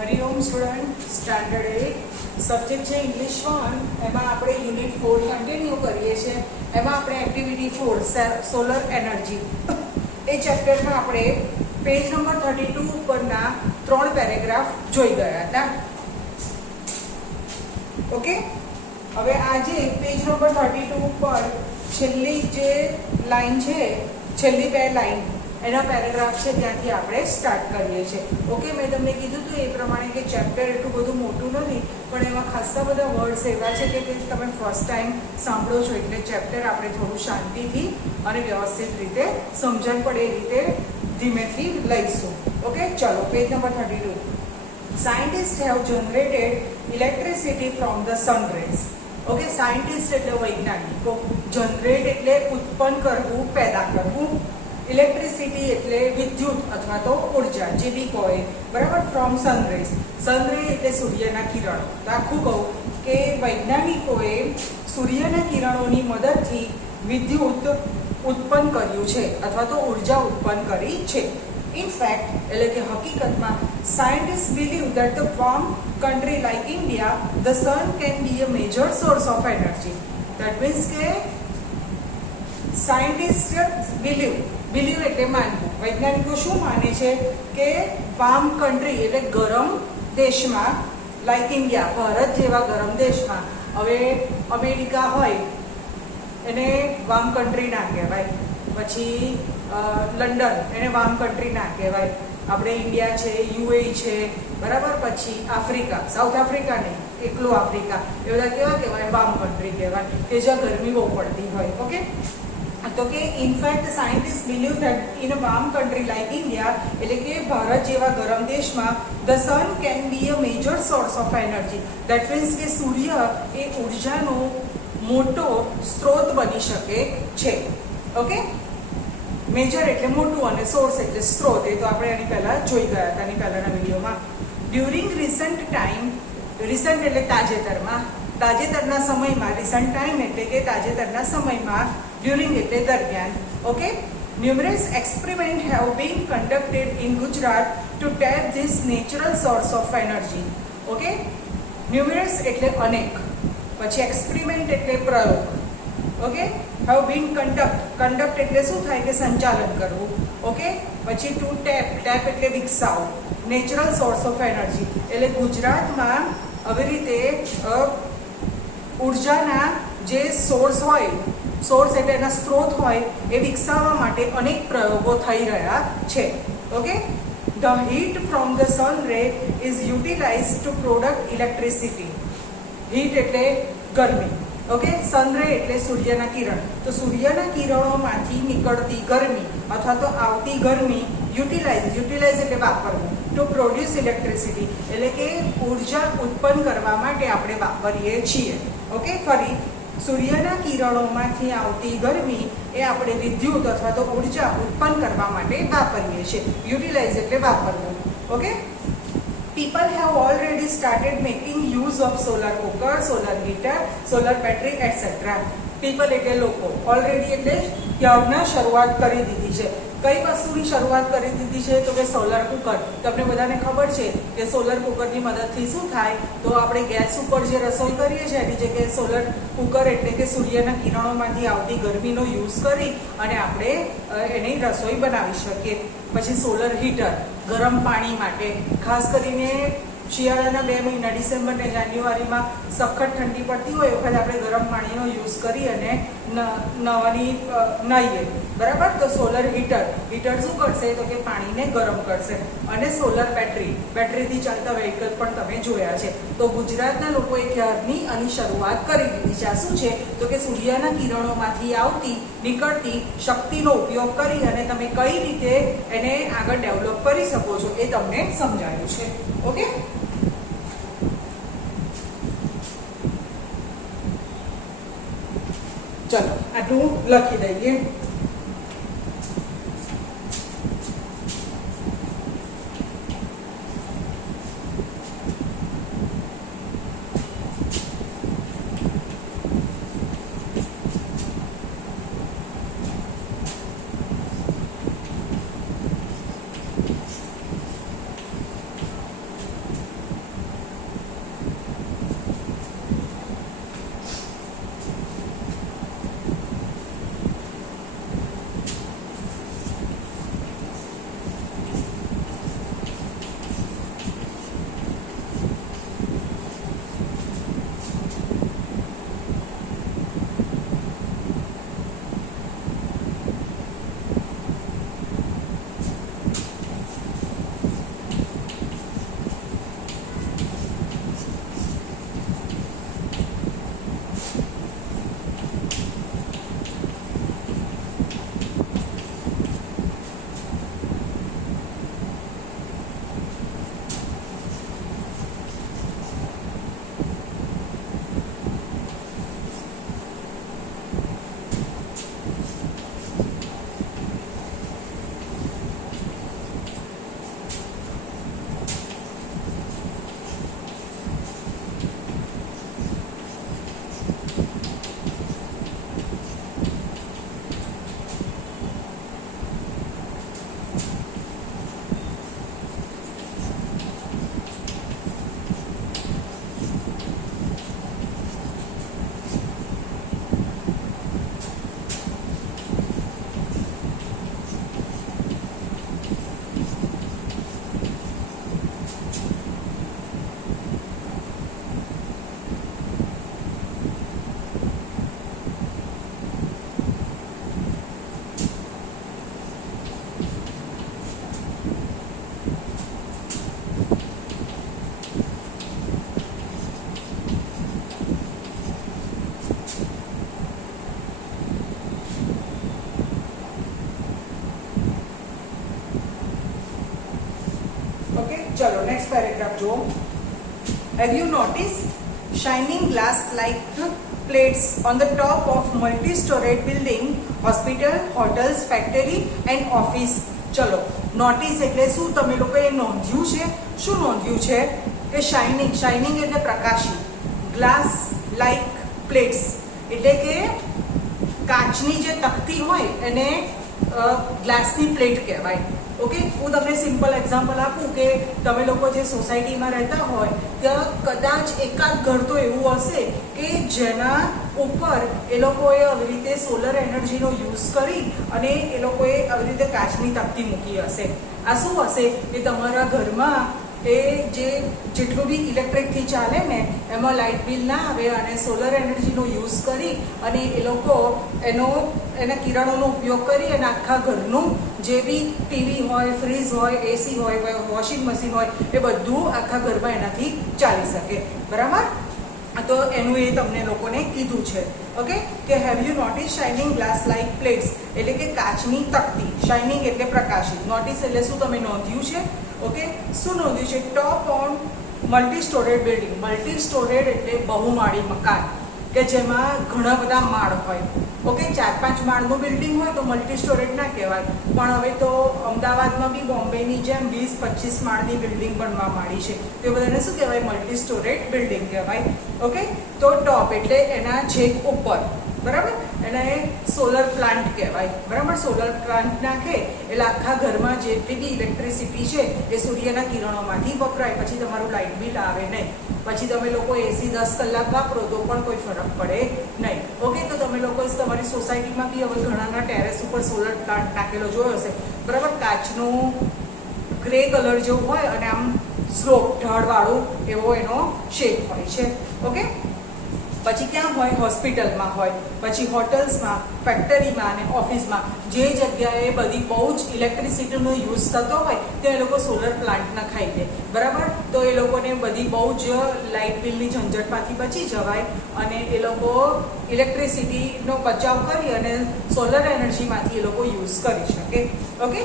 Hariom student, standard 8 subject છે English 1. એમાં આપણે યુનિટ 4 કન્ટિન્યુ કરીએ છીએ. એમાં આપણે એક્ટિવિટી 4 સોલર એનર્જી એ ચેપ્ટરમાં આપણે પેજ નંબર 32 ઉપરના 3 પેરેગ્રાફ જોઈ ગયા હતા. ઓકે, હવે આજે પેજ નંબર 32 ઉપર છેલ્લી જે લાઈન છે, છેલ્લી 2 લાઈન એના પેરેગ્રાફ છે, ત્યાંથી આપણે સ્ટાર્ટ કરીએ છીએ. ઓકે, મેં તમને કીધું હતું એ પ્રમાણે કે ચેપ્ટર એટલું બધું મોટું નથી, પણ એમાં ખાસા બધા વર્ડ્સ એવા છે કે તમે ફર્સ્ટ ટાઈમ સાંભળો છો, એટલે ચેપ્ટર આપણે થોડું શાંતિથી અને વ્યવસ્થિત રીતે સમજણ પડે એ રીતે ધીમેથી લઈશું. ઓકે, ચલો page number 32. Scientists have generated electricity from the sun rays. Okay, scientist એટલે વૈજ્ઞાનિકો, જનરેટ એટલે ઉત્પન્ન કરવું, પેદા કરવું, ઇલેક્ટ્રિસિટી એટલે વિદ્યુત અથવા તો ઉર્જા, જે બી કહો, બરાબર. ફ્રોમ સનરેઝ, સનરે એટલે સૂર્યના કિરણો. તો આખું કહું કે વૈજ્ઞાનિકોએ સૂર્યના કિરણોની મદદથી વિદ્યુત ઉત્પન્ન કર્યું છે અથવા તો ઉર્જા ઉત્પન્ન કરી છે. ઇન ફેક્ટ એટલે કે હકીકતમાં scientist believe that the warm country like India the sun can be a major source of energy. That means કે સાયન્ટિસ્ટ બિલીવ એટલે માનવું. વૈજ્ઞાનિકો શું માને છે કે વાર્મ કન્ટ્રી એટલે ગરમ દેશમાં, લાઈક ઇન્ડિયા ભારત જેવા ગરમ દેશમાં, હવે અમેરિકા હોય એને વાર્મ કન્ટ્રી ના કહેવાય, પછી લંડન એને વાર્મ કન્ટ્રી ના કહેવાય, આપણે ઇન્ડિયા છે, યુએ છે, બરાબર, પછી આફ્રિકા, સાઉથ આફ્રિકા નહીં, એકલું આફ્રિકા, એ બધા કેવા કહેવાય? વાર્મ કન્ટ્રી કહેવાય, કે જ્યાં ગરમી બહુ પડતી હોય. ઓકે, તો કે in fact scientist believe that in a warm country like India એટલે કે ભારત જેવા ગરમ દેશમાં the sun can be a major source of energy. That means કે સૂર્ય એ ઉર્જાનો મોટો સ્ત્રોત બની શકે છે. ઓકે, મેજર એટલે મોટું અને સોર્સ એટલે સ્ત્રોત, એ તો આપણે એની પહેલાં જોઈ ગયા હતા, એની પહેલાંના વિડીયોમાં. ડ્યુરિંગ રિસન્ટ ટાઈમ, રિસન્ટ એટલે તાજેતરમાં, તાજેતરના સમયમાં, રિસન્ટ ટાઈમ એટલે કે તાજેતરના સમયમાં, ડ્યુરિંગ એટલે દરમિયાન. Okay, numerous experiment have been conducted in Gujarat to tap this natural source of energy. Okay, numerous એટલે અનેક, પછી એક્સપેરિમેન્ટ એટલે પ્રયોગ. ઓકે, હેવ બીન કન્ડક્ટ એટલે શું થાય કે સંચાલન કરવું. ઓકે, પછી ટુ ટેપ એટલે વિકસાવો, નેચરલ સોર્સ ઓફ એનર્જી એટલે ગુજરાતમાં આવી રીતે ઉર્જાના જે સોર્સ હોય, સોર્સ એટલે એના સ્ત્રોત હોય, એ વિકસાવવા માટે અનેક પ્રયોગો થઈ રહ્યા છે. Okay, the heat from the sun ray is utilize to product electricity. Heat એટલે ગરમી. ઓકે, સનરે એટલે સૂર્યના કિરણ. તો સૂર્યના કિરણોમાંથી નીકળતી ગરમી અથવા તો આવતી ગરમી યુટિલાઇઝ એટલે વાપરવું, ટુ પ્રોડ્યુસ ઇલેક્ટ્રિસિટી એટલે કે ઉર્જા ઉત્પન્ન કરવા માટે આપણે વાપરીએ છીએ. ઓકે, ફરી સૂર્યના કિરણોમાંથી આવતી ગરમી એ આપણે વિદ્યુત અથવા તો ઉર્જા ઉત્પન્ન કરવા માટે વાપરીએ છીએ. યુટિલાઇઝ એટલે વાપરવું. Okay, people have already started making use of solar cooker, solar heater, solar battery etc. people એટલે લોકો, ઓલરેડી એટલે ત્યારના શરૂઆત કરી દીધી છે. કઈ વસ્તુની શરૂઆત કરી દીધી છે? તો કે સોલર કુકર. તમને બધાને ખબર છે કે સોલર કુકરની મદદથી શું થાય? તો આપણે ગેસ ઉપર જે રસોઈ કરીએ છીએ એની જગ્યાએ સોલર કુકર એટલે કે સૂર્યના કિરણોમાંથી આવતી ગરમીનો યુઝ કરી અને આપણે એની રસોઈ બનાવી શકીએ. પછી સોલર હીટર, ગરમ પાણી માટે, ખાસ કરીને શિયાળાના 2 મહિના ડિસેમ્બર ને જાન્યુઆરીમાં સખત ઠંડી પડતી હોય એ વખતે આપણે ગરમ પાણીનો યુઝ કરી અને નાહીએ, બરાબર. તો સોલર હીટર શું કરશે? તો કે પાણીને ગરમ કરશે. અને સોલર બેટરીથી ચાલતા વ્હીકલ પણ તમે જોયા છે. તો ગુજરાતના લોકોએ ક્યારની આની શરૂઆત કરી દીધી છે. આ શું છે? તો કે સૂર્યના કિરણોમાંથી નીકળતી શક્તિનો ઉપયોગ કરી અને તમે કઈ રીતે એને આગળ ડેવલપ કરી શકો છો એ તમને સમજાયું છે. ઓકે, ચલો આટલું લખી દઈએ. ઓકે, ચલો નેક્સ્ટ પેરેગ્રાફ જુઓ. Have you notice shining glass like plates on the top of multi-storied building, hospital, hotels, factory and office. ચલો, નોટિસ એટલે શું? તમે લોકોએ નોંધ્યું છે. શું નોંધ્યું છે? કે શાઇનિંગ, શાઇનિંગ એટલે પ્રકાશી, ગ્લાસ લાઇક પ્લેટ્સ એટલે કે કાચની જે તકતી હોય એને ગ્લાસની પ્લેટ કહેવાય. ઓકે, હું તમને સિમ્પલ એક્ઝામ્પલ આપું કે તમે લોકો જે સોસાયટીમાં રહેતા હોય ત્યાં કદાચ એકાદ ઘર તો એવું હશે કે જેના ઉપર એ લોકોએ આવી રીતે સોલર એનર્જીનો યુઝ કરી અને એ લોકોએ આવી રીતે કાચની તકતી મૂકી હશે. આ શું હશે કે તમારા ઘરમાં એ જેટલું બી ઇલેક્ટ્રિકથી ચાલે ને એમાં લાઇટ બિલ ના આવે અને સોલર એનર્જીનો યુઝ કરી અને એ લોકો એના કિરણોનો ઉપયોગ કરી અને આખા ઘરનું જે બી ટીવી હોય, ફ્રીજ હોય, એસી હોય, વોશિંગ મશીન હોય એ બધું આખા ઘરમાં એનાથી ચાલી શકે. બરાબર? તો એનું એ તમને લોકોને કીધું છે. ઓકે, કે have you notice shining glass like plates એટલે કે કાચની તકતી. શાઇનિંગ એટલે પ્રકાશિત, નોટિસ એટલે શું? તમે નોંધ્યું છે. ઓકે, શું નોંધ્યું છે? Top on multi storeyed building. Multi storeyed એટલે બહુમાળી મકાન કે જેમાં ઘણા બધા માળ હોય. ઓકે, 4-5 માળનું બિલ્ડિંગ હોય તો મલ્ટી સ્ટોરેડ ના કહેવાય, પણ હવે તો અમદાવાદમાં બી બોમ્બેની જેમ 20-25 માળની બિલ્ડિંગ બનવા માંડી છે. તો એ બધાને શું કહેવાય? મલ્ટી સ્ટોરેડ બિલ્ડિંગ કહેવાય. ઓકે, તો ટોપ એટલે એના છેક ઉપર. બરાબર? એને સોલર પ્લાન્ટ કહેવાય. બરાબર? સોલર પ્લાન્ટ નાખે એટલે આખા ઘરમાં જેટલી બી ઇલેક્ટ્રિસિટી છે એ સૂર્યના કિરણોમાંથી વપરાય. પછી તમારું લાઇટ બિલ આવે નહીં. પછી તમે લોકો એસી 10 કલાક વાપરો તો પણ કોઈ ફરક પડે નહીં. ઓકે, તો તમે લોકો તમારી સોસાયટીમાં બી હવે ઘણાના ટેરેસ ઉપર સોલર પ્લાન્ટ નાખેલો જોયો હશે. બરાબર? કાચનું ગ્રે કલર જેવું હોય અને આમ સ્લોપ ઢાળવાળું એવો એનો શેપ હોય છે. ઓકે, પછી ક્યાં હોય? હોસ્પિટલમાં હોય, પછી હોટલ્સમાં, ફેક્ટરીમાં અને ઓફિસમાં. જે જગ્યાએ બધી બહુ જ ઇલેક્ટ્રિસિટીનો યુઝ થતો હોય ત્યાં એ લોકો સોલર પ્લાન્ટ નખાઈ દે. બરાબર? તો એ લોકોને બધી બહુ જ લાઇટ બિલની ઝંઝટમાંથી બચી જવાય અને એ લોકો ઇલેક્ટ્રિસિટીનો બચાવ કરી અને સોલર એનર્જીમાંથી એ લોકો યુઝ કરી શકે. Okay,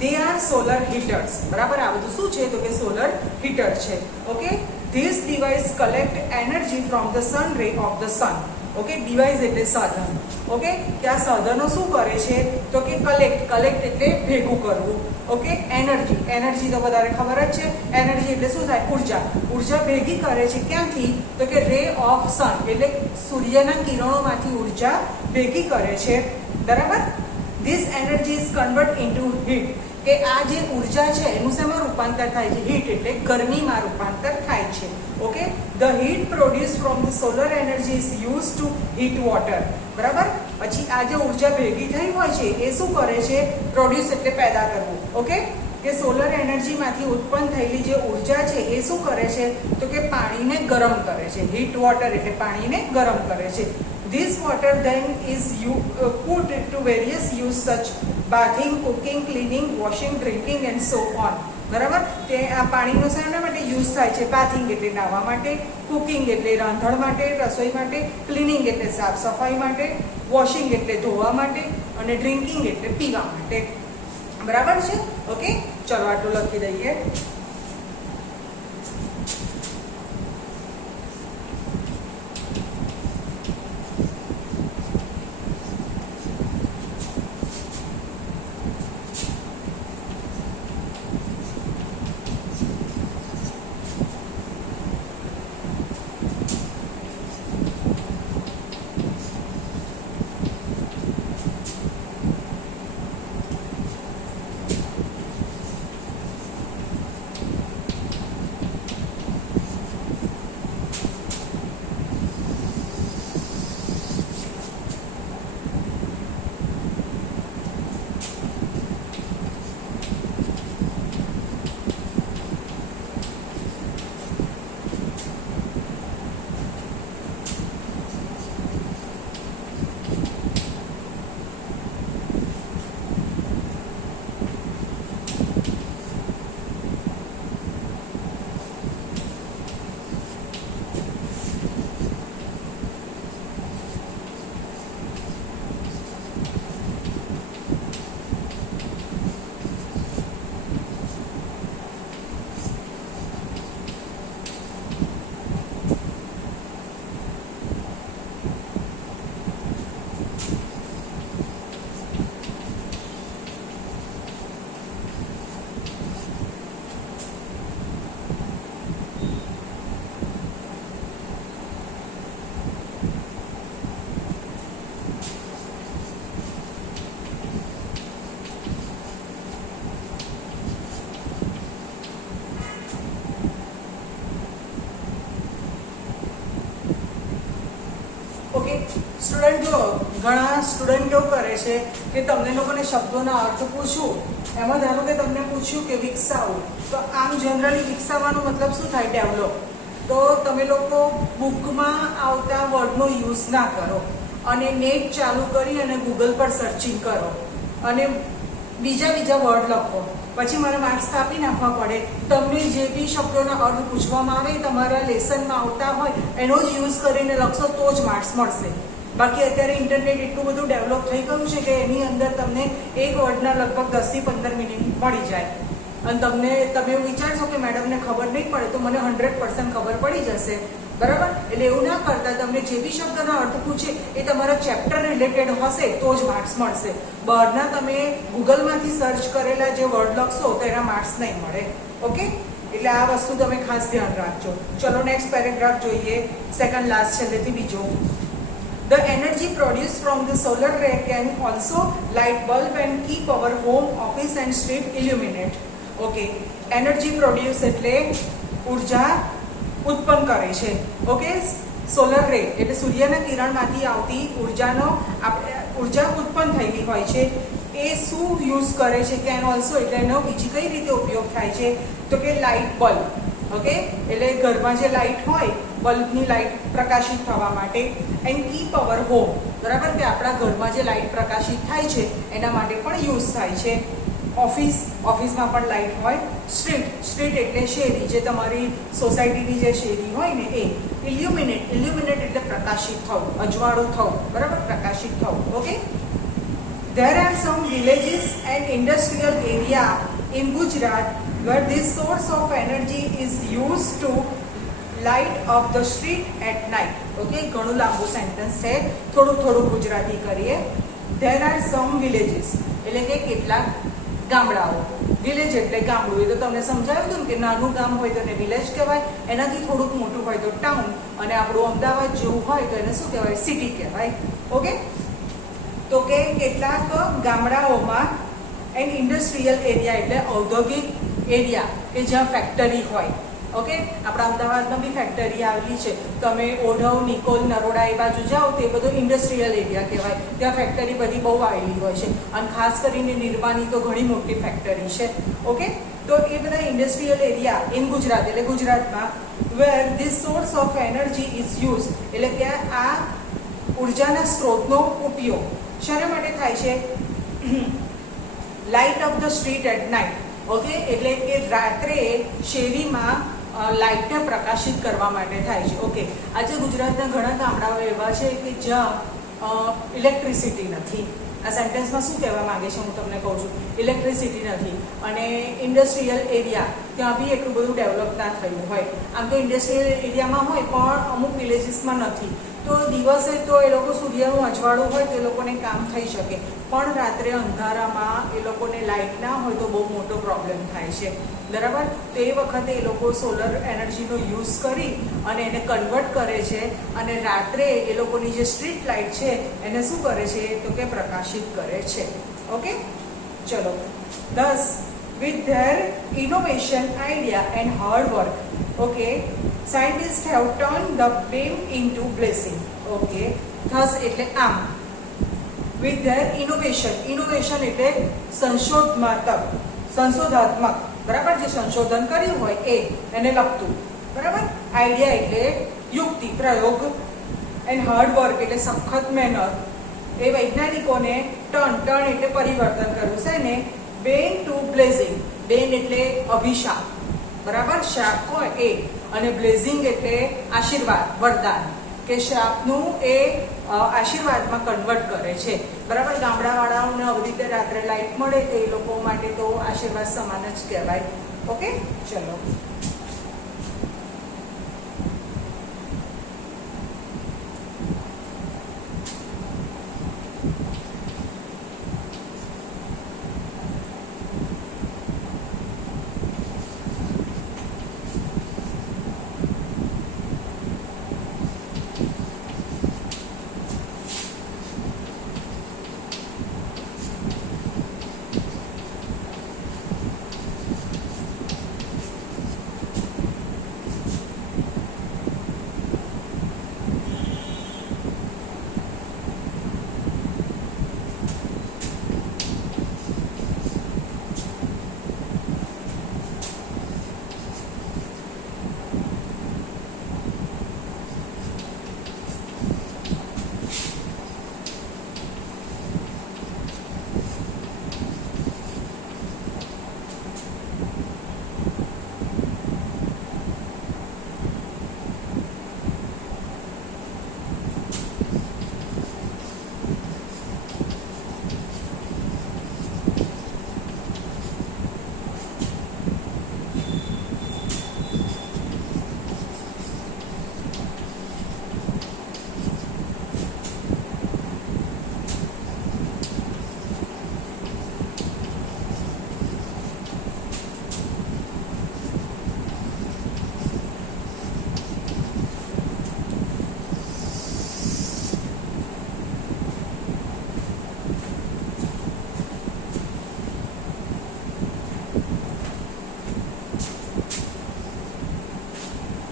they are solar હીટર્સ. બરાબર? આ બધું શું છે? તો કે સોલર હીટર છે. Okay, This device collect energy from the sun ray of the sun. Okay, device એટલે સાધન. ઓકે, કે આ સાધનો શું કરે છે? તો કે કલેક્ટ એટલે ભેગું કરવું. ઓકે, એનર્જી તો વધારે ખબર જ છે. એનર્જી એટલે શું થાય? ઉર્જા ભેગી કરે છે. ક્યાંથી? તો કે રે ઓફ સન એટલે સૂર્યના કિરણોમાંથી ઉર્જા ભેગી કરે છે. બરાબર? This energy is convert into heat. કે આ જે ઉર્જા છે એનું શેમાં રૂપાંતર થાય છે? હીટ એટલે ગરમીમાં રૂપાંતર થાય છે. Okay, the heat produce from the solar energy is use to heat water. બરાબર? પછી આ જે ઉર્જા ભેગી થઈ હોય છે એ શું કરે છે? પ્રોડ્યુસ એટલે પેદા કરવું. ઓકે, કે સોલર એનર્જીમાંથી ઉત્પન્ન થયેલી જે ઉર્જા છે એ શું કરે છે? તો કે પાણીને ગરમ કરે છે. હીટ વોટર એટલે પાણીને ગરમ કરે છે. This water then is put to various use such bathing, cooking, cleaning, washing, drinking and so on. બરાબર? તે આ પાણીનો શાના માટે યુઝ થાય છે? બાથિંગ એટલે નાહવા માટે, કુકિંગ એટલે રાંધણ માટે, રસોઈ માટે, ક્લિનિંગ એટલે સાફ સફાઈ માટે, વોશિંગ એટલે ધોવા માટે અને ડ્રિંકિંગ એટલે પીવા માટે. બરાબર છે? ઓકે, ચલો આટલું લખી દઈએ. સ્ટુડન્ટ જો ઘણા સ્ટુડન્ટ કેવું કરે છે કે તમને લોકોને શબ્દોના અર્થ પૂછું, એમાં ધારો કે તમને પૂછ્યું કે વિકસાવું, તો આમ જનરલી વિકસાવવાનો મતલબ શું થાય? ડેવલપ. તો તમે લોકો બુકમાં આવતા વર્ડનો યુઝ ના કરો અને નેટ ચાલુ કરી અને ગૂગલ પર સર્ચિંગ કરો અને બીજા વર્ડ લખો, પછી મારે માર્ક્સ કાપી નાખવા પડે. તમને જે બી શબ્દોના અર્થ પૂછવામાં આવે તમારા લેસનમાં આવતા હોય એનો જ યુઝ કરીને લખશો તો જ માર્ક્સ મળશે. બાકી અત્યારે ઇન્ટરનેટ એટલું બધું ડેવલપ થઈ ગયું છે કે એની અંદર તમને એક વર્ડના લગભગ 10 થી 15 મિનિટ મળી જાય અને તમે એવું વિચારશો કે મેડમને ખબર નહીં પડે, તો મને 100% ખબર પડી જશે. બરાબર? એટલે એવું ના કરતા, તમને જે બી શબ્દનો અર્થ પૂછે એ તમારા ચેપ્ટર રિલેટેડ હશે તો જ માર્ક્સ મળશે. બહારના તમે ગૂગલમાંથી સર્ચ કરેલા જે વર્ડ લખશો તો એના માર્ક્સ નહીં મળે. ઓકે? એટલે આ વસ્તુ તમે ખાસ ધ્યાન રાખજો. ચલો નેક્સ્ટ પેરેગ્રાફ જોઈએ, સેકન્ડ લાસ્ટ છેલ્લેથી બીજો. The energy produced from the solar ray can also light bulb and keep our home, office and street illuminate. Okay, energy produce એટલે ઉર્જા ઉત્પન્ન કરે છે. ઓકે, સોલર રે એટલે સૂર્યના કિરણમાંથી આવતી ઉર્જા ઉત્પન્ન થયેલી હોય છે. એ શું યુઝ કરે છે? કેન ઓલ્સો એટલે એનો બીજી કઈ રીતે ઉપયોગ થાય છે? તો કે લાઇટ બલ્બ. ઓકે, એટલે ઘરમાં જે લાઇટ હોય, બલ્બની લાઇટ પ્રકાશિત થવા માટે, એન્ડ કીપ અવર હોમ, બરાબર, કે આપણા ઘરમાં જે લાઇટ પ્રકાશિત થાય છે એના માટે પણ યુઝ થાય છે. ઓફિસમાં પણ લાઇટ હોય. સ્ટ્રીટ એટલે શેરી, જે તમારી સોસાયટીની જે શેરી હોય ને એ. ઇલ્યુમિનેટ એટલે પ્રકાશિત થવું, અજવાળું થવું, બરાબર, પ્રકાશિત થવું. Okay, there are some villages and industrial area in Gujarat where this source of energy is used to light up the street at night. Okay, ઘણું લાંબુ સેન્ટેન્સ છે, થોડું ગુજરાતી કરીએ. There are some villages એટલે કે કેટલાક ગામડાઓ. વિલેજ એટલે ગામડું, એ તો તમને સમજાવ્યું હતું કે નાનું ગામ હોય તો એને વિલેજ કહેવાય, એનાથી થોડુંક મોટું હોય તો ટાઉન, અને આપણું અમદાવાદ જેવું હોય તો એને શું કહેવાય? સિટી કહેવાય. ઓકે, તો કે કેટલાક ગામડાઓમાં એન્ડ ઇન્ડસ્ટ્રીયલ એરિયા એટલે ઔદ્યોગિક એરિયા કે જ્યાં ફેક્ટરી હોય. ઓકે, આપણા અમદાવાદમાં બી ફેક્ટરી આવેલી છે. તમે ઓઢવ, નિકોલ, નરોડા એ બાજુ જાઓ તો એ બધું ઇન્ડસ્ટ્રીયલ એરિયા કહેવાય. ત્યાં ફેક્ટરી બધી બહુ આવેલી હોય છે અને ખાસ કરીને નિર્માની તો ઘણી મોટી ફેક્ટરી છે. ઓકે, તો એ બધા ઇન્ડસ્ટ્રીયલ એરિયા ઇન ગુજરાત એટલે ગુજરાતમાં where this source of energy is use એટલે કે આ ઉર્જાના સ્ત્રોતનો ઉપયોગ શાના માટે થાય છે? Light of the street at night. Okay, એટલે કે રાત્રે શેરીમાં લાઇટને પ્રકાશિત કરવા માટે થાય છે. ઓકે, આજે ગુજરાતના ઘણા ગામડાઓ એવા છે કે જ્યાં ઇલેક્ટ્રિસિટી નથી. આ સેન્ટેન્સમાં શું કહેવા માંગે છે હું તમને કહું છું? ઇલેક્ટ્રિસિટી નથી. અને ઇન્ડસ્ટ્રીયલ એરિયા ત્યાં બી એટલું બધું ડેવલપ ના થયું હોય. આમ તો ઇન્ડસ્ટ્રીયલ એરિયામાં હોય પણ અમુક વિલેજીસમાં નથી. તો દિવસે તો એ લોકો સૂર્યનું અજવાળું હોય તો એ લોકોને કામ થઈ શકે, પણ રાત્રે અંધારામાં એ લોકોને લાઇટ ના હોય તો બહુ મોટો પ્રોબ્લેમ થાય છે. બરાબર? તો એ વખતે એ લોકો સોલર એનર્જીનો યુઝ કરી અને એને કન્વર્ટ કરે છે અને રાત્રે એ લોકોની જે સ્ટ્રીટ લાઇટ છે એને શું કરે છે? તો કે પ્રકાશિત કરે છે. ઓકે, ચલો. thus with their innovation, idea and hard work, okay, scientists have turned the flame into blazing. Okay, thus એટલે આમ. with their innovation એટલે સંશોધાત્મક, બરાબર, જે સંશોધન કર્યું હોય એને લગતું, બરાબર. આઈડિયા એટલે યુક્તિ, પ્રયોગ, એન્ડ હાર્ડ વર્ક એટલે સખત મહેનત. એ વૈજ્ઞાનિકોને ટર્ન એટલે પરિવર્તન કર્યું છે ને બેન ટુ બ્લેઝિંગ. બેન એટલે અભિશાપ, બરાબર, શાપ હોય એ, અને બ્લેઝિંગ એટલે આશીર્વાદ, વરદાન, કે શાપનું એ આશીર્વાદમાં કન્વર્ટ કરે છે. બરાબર, ગામડાવાળાઓને આવી રીતે રાત્રે લાઇટ મળે તો એ લોકો માટે તો આશીર્વાદ સમાન જ કહેવાય. ઓકે, ચલો.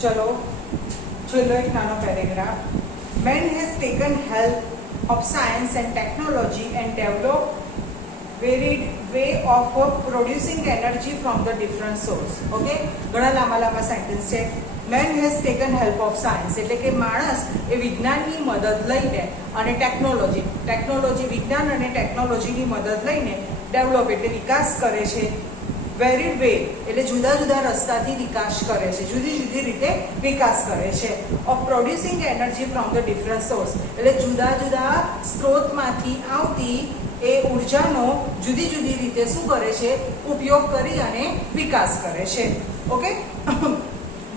ચલો છેલ્લો એક નાનો paragraph. Main has taken help of science and technology and develop varied way of producing energy from the different source. Okay, ઘણા લાંબા લાંબા સેન્ટેન્સ છે. Main has taken help of science એટલે કે માણસ એ વિજ્ઞાનની મદદ લઈને અને ટેકનોલોજી વિજ્ઞાન અને ટેકનોલોજીની મદદ લઈને ડેવલપ એટલે વિકાસ કરે છે. વેરીડ વે એટલે જુદા જુદા રસ્તાથી વિકાસ કરે છે, જુદી જુદી રીતે વિકાસ કરે છે. Of producing energy from the different source એટલે જુદા જુદા સ્ત્રોતમાંથી આવતી એ ઉર્જાનો જુદી જુદી રીતે શું કરે છે, ઉપયોગ કરી અને વિકાસ કરે છે. Okay.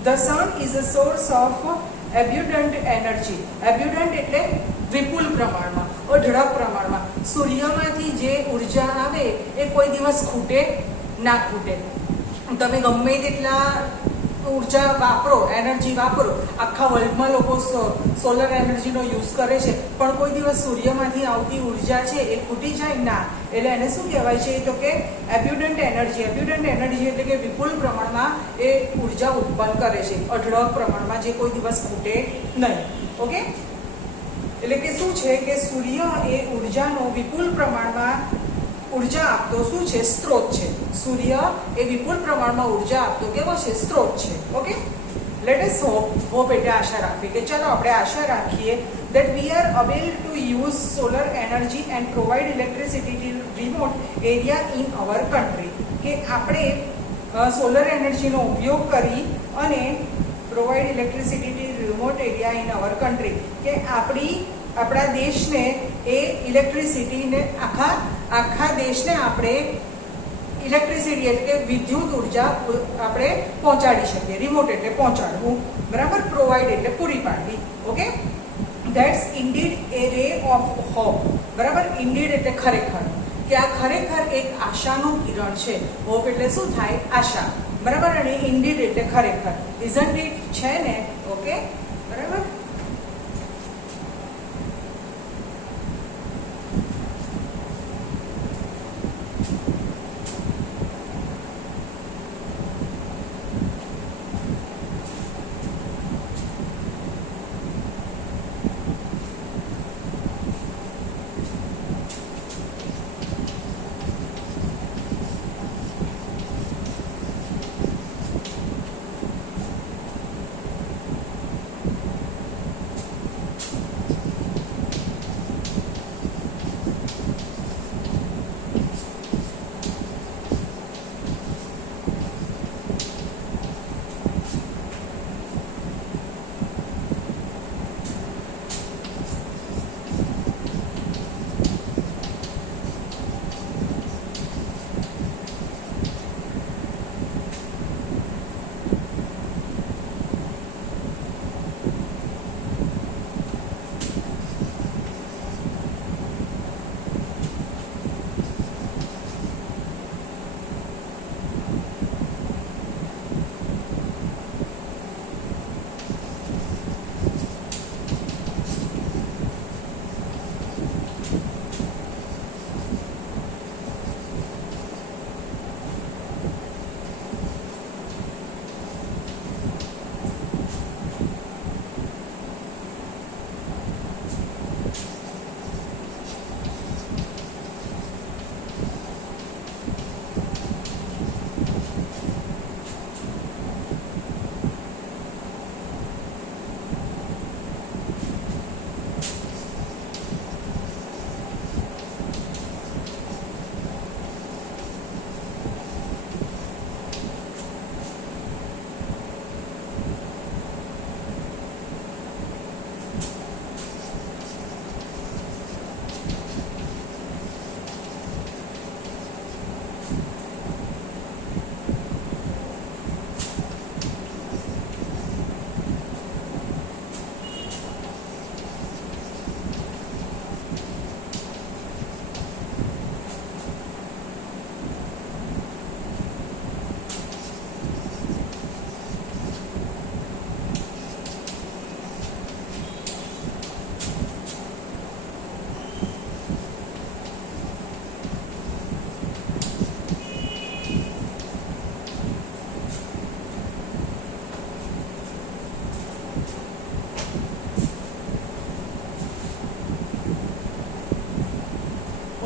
The sun is a source of abundant energy. Abundant એટલે વિપુલ પ્રમાણમાં, અઢળક પ્રમાણમાં. સૂર્યમાંથી જે ઉર્જા આવે એ કોઈ દિવસ ખૂટે ના ખૂટે. તમે ગમે તેટલા ઉર્જા વાપરો, એનર્જી વાપરો, આખા વર્લ્ડમાં લોકો સોલર એનર્જીનો યુઝ કરે છે, પણ કોઈ દિવસ સૂર્યમાંથી આવતી ઉર્જા છે એ ખૂટી જાય ના. એટલે એને શું કહેવાય છે, તો કે એબ્યુડન્ટ એનર્જી. એબ્યુડન્ટ એનર્જી એટલે કે વિપુલ પ્રમાણમાં એ ઉર્જા ઉત્પન્ન કરે છે, અઢળક પ્રમાણમાં, જે કોઈ દિવસ ખૂટે નહીં. ઓકે. એટલે કે શું છે કે સૂર્ય એ ઉર્જાનો વિપુલ પ્રમાણમાં ઉર્જા આપતો શું છે, સ્ત્રોત છે. સૂર્ય એ વિપુલ પ્રમાણમાં ઉર્જા આપતો કેવો છે, સ્ત્રોત છે. ઓકે. લેટ અસ હોપ એટલે આશા રાખવી કે ચાલો આપણે આશા રાખીએ that we are able to use solar energy and provide electricity to remote area in our country. કે આપણે સોલર એનર્જીનો ઉપયોગ કરી અને provide electricity to remote area in our country, કે આપણા દેશને એ ઇલેક્ટ્રિસિટીને આખા દેશને આપણે ઇલેક્ટ્રિસિટી એટલે કે વિદ્યુત ઉર્જા આપણે પહોંચાડી શકીએ. રિમોટ એટલે પહોંચાડવું, બરાબર. પ્રોવાઈડ એટલે પૂરી પાડવી. ઓકે. ધેટ્સ ઇન્ડીડ એ રે ઓફ હોપ. બરાબર. ઇન્ડીડ એટલે ખરેખર, કે આ ખરેખર એક આશાનું કિરણ છે. હોપ એટલે શું થાય, આશા, બરાબર. અને ઇન્ડીડ એટલે ખરેખર. ઇઝન્ટ ઇટ છે ને. ઓકે, બરાબર.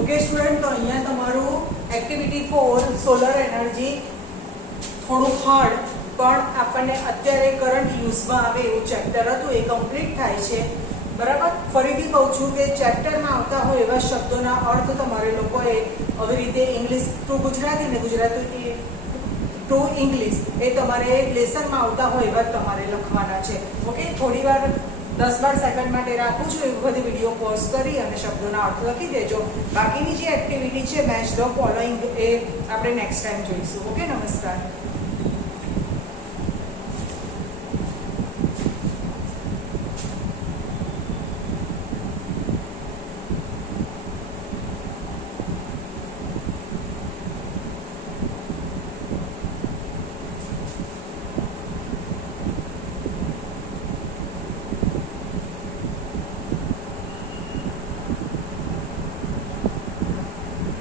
ઓકે સ્ટુડન્ટ, તો અહીંયા તમારું એક્ટિવિટી 4 સોલર એનર્જી થોડું હાર્ડ પણ આપણને અત્યારે કરંટ યુઝમાં આવે એવું ચેપ્ટર હતું, એ કમ્પ્લીટ થાય છે. બરાબર. ફરીથી કહું છું કે ચેપ્ટરમાં આવતા હોય એવા શબ્દોના અર્થ તમારે લોકોએ આવી રીતે ઇંગ્લિશ ટુ ગુજરાતી ને ગુજરાતી ટુ ઇંગ્લિશ એ તમારે લેસનમાં આવતા હોય એવા તમારે લખવાના છે. ઓકે, થોડી વાર 10-12 સેકન્ડ માટે રાખું છું, એ બધી વિડીયો પોઝ કરી અને શબ્દોના અર્થ લખી દેજો. બાકીની જે એક્ટિવિટી છે મેચ ધ ફોલોઈંગ એ આપણે નેક્સ્ટ ટાઈમ જોઈશું. ઓકે, નમસ્કાર.